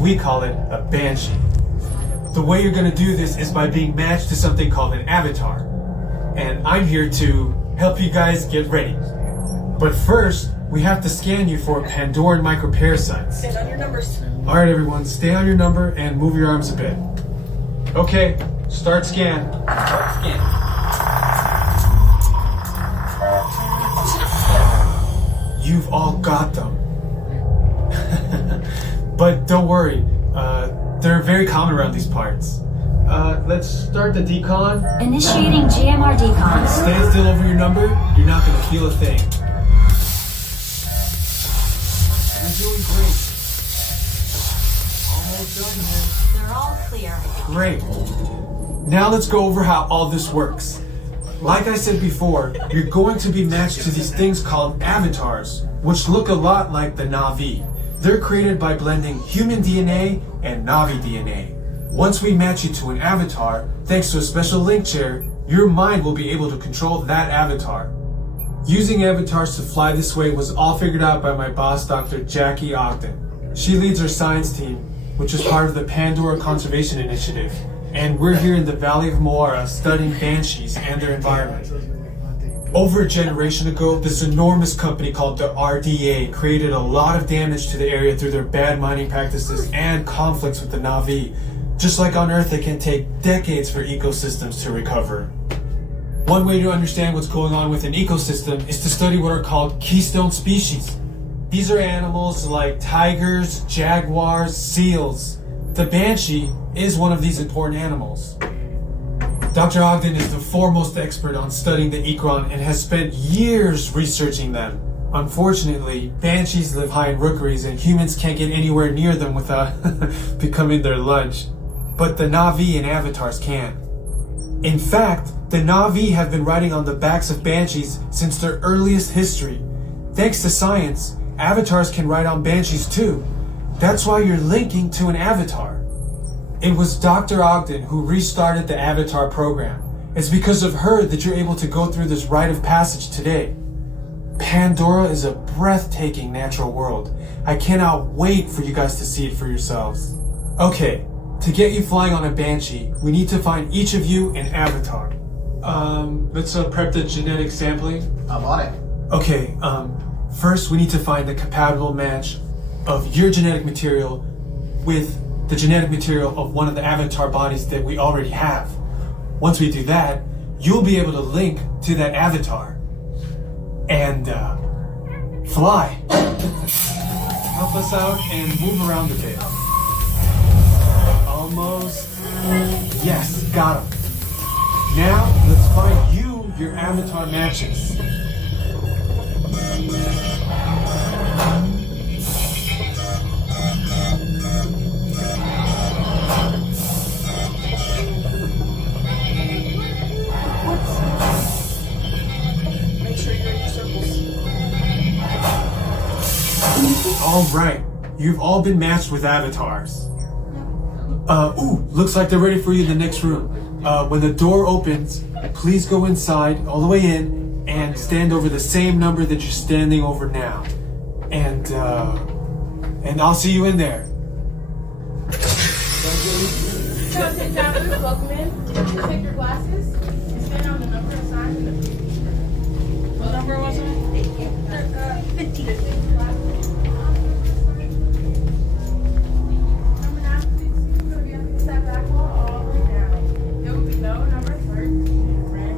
we call it, a banshee. The way you're gonna do this is by being matched to something called an avatar. And I'm here to help you guys get ready. But first, we have to scan you for Pandoran microparasites. Stand on your numbers. Alright everyone, stay on your number and move your arms a bit. Okay, start scan. You've all got them. But don't worry, they're very common around these parts. Let's start the decon. Initiating GMR decon. Stand still over your number, you're not gonna feel a thing. You're doing great. Almost done here. They're all clear. Great. Now let's go over how all this works. Like I said before, you're going to be matched to these things called avatars, which look a lot like the Na'vi. They're created by blending human DNA and Na'vi DNA. Once we match you to an avatar, thanks to a special link chair, your mind will be able to control that avatar. Using avatars to fly this way was all figured out by my boss, Dr. Jackie Ogden. She leads our science team, which is part of the Pandora Conservation Initiative. And we're here in the Valley of Moara studying banshees and their environment. Over a generation ago, this enormous company called the RDA created a lot of damage to the area through their bad mining practices and conflicts with the Na'vi. Just like on Earth, it can take decades for ecosystems to recover. One way to understand what's going on with an ecosystem is to study what are called keystone species. These are animals like tigers, jaguars, seals. The banshee is one of these important animals. Dr. Ogden is the foremost expert on studying the ikran and has spent years researching them. Unfortunately, banshees live high in rookeries and humans can't get anywhere near them without becoming their lunch. But the Na'vi and avatars can. In fact, the Na'vi have been riding on the backs of banshees since their earliest history. Thanks to science, avatars can ride on banshees too. That's why you're linking to an avatar. It was Dr. Ogden who restarted the Avatar program. It's because of her that you're able to go through this rite of passage today. Pandora is a breathtaking natural world. I cannot wait for you guys to see it for yourselves. Okay, to get you flying on a banshee, we need to find each of you an avatar. Let's prep the genetic sampling. I'm on it. Okay, first we need to find the compatible match of your genetic material with the genetic material of one of the avatar bodies that we already have. Once we do that, you'll be able to link to that avatar and fly. Help us out and move around a bit. Almost. Yes, got him. Now, let's find you your avatar matches. Make sure you're in your circles. All right, you've all been matched with avatars. Looks like they're ready for you in the next room. When the door opens, please go inside, all the way in, and stand over the same number that you're standing over now. And I'll see you in there. Contact travelers, welcome in. Take your glasses and stand on the number assigned in the future. What number was it? 50. Number 9, please. You're going to be on the side back wall all the way down. There will be no number 13. Red.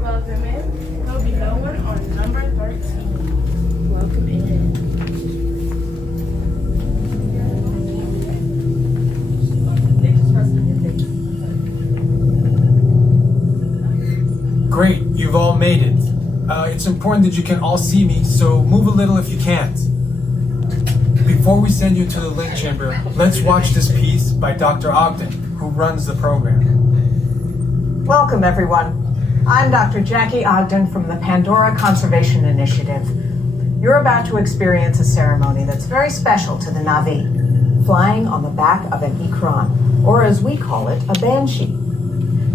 Welcome in. There will be no one on number 13. Welcome in. They just rested your face. Great, you've all made it. It's important that you can all see me, so move a little if you can't. Before we send you to the link chamber, let's watch this piece by Dr. Ogden, who runs the program. Welcome, everyone. I'm Dr. Jackie Ogden from the Pandora Conservation Initiative. You're about to experience a ceremony that's very special to the Na'vi, flying on the back of an ikran, or as we call it, a banshee.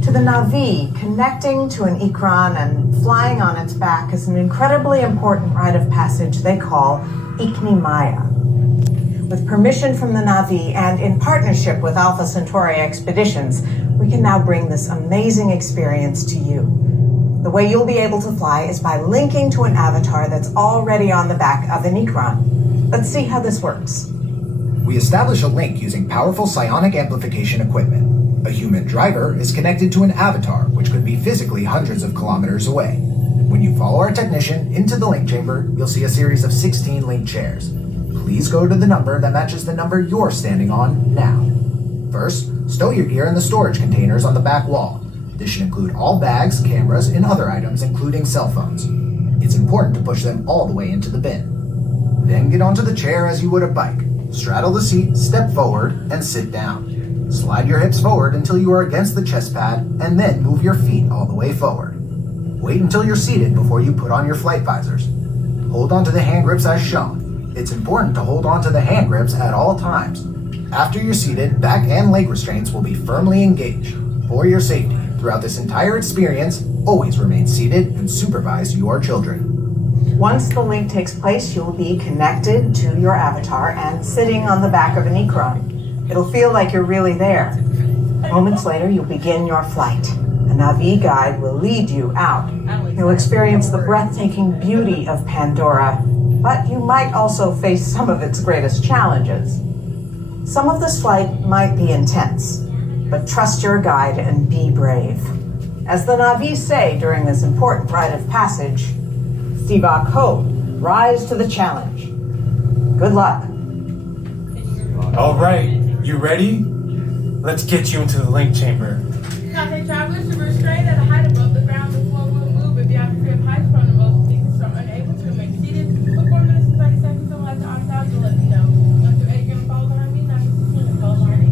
To the Na'vi, connecting to an ikran and flying on its back is an incredibly important rite of passage they call Ikni Maya. With permission from the Na'vi and in partnership with Alpha Centauri Expeditions, we can now bring this amazing experience to you. The way you'll be able to fly is by linking to an avatar that's already on the back of an Ikran. Let's see how this works. We establish a link using powerful psionic amplification equipment. A human driver is connected to an avatar, which could be physically hundreds of kilometers away. When you follow our technician into the link chamber, you'll see a series of 16 link chairs. Please go to the number that matches the number you're standing on now. First, stow your gear in the storage containers on the back wall. This should include all bags, cameras, and other items, including cell phones. It's important to push them all the way into the bin. Then get onto the chair as you would a bike. Straddle the seat, step forward, and sit down. Slide your hips forward until you are against the chest pad, and then move your feet all the way forward. Wait until you're seated before you put on your flight visors. Hold onto the hand grips as shown. It's important to hold onto the hand grips at all times. After you're seated, back and leg restraints will be firmly engaged. For your safety, throughout this entire experience, always remain seated and supervise your children. Once the link takes place, you'll be connected to your avatar and sitting on the back of an Ikran. It'll feel like you're really there. Moments later, you'll begin your flight. A Na'vi guide will lead you out. You'll experience the breathtaking beauty of Pandora, but you might also face some of its greatest challenges. Some of this flight might be intense, but trust your guide and be brave. As the Na'vi say during this important rite of passage, Stivak Ho, rise to the challenge. Good luck. All right, you ready? Let's get you into the link chamber. Contact travelers should restrain at a height above the ground. The floor will move if you have to grip heights from the most seats are unable to remain seated. For 4 minutes and 30 seconds, I'd like to opt out. You'll let me know. Dr. Adrian, follow behind me. Dr. Susan, follow behind me.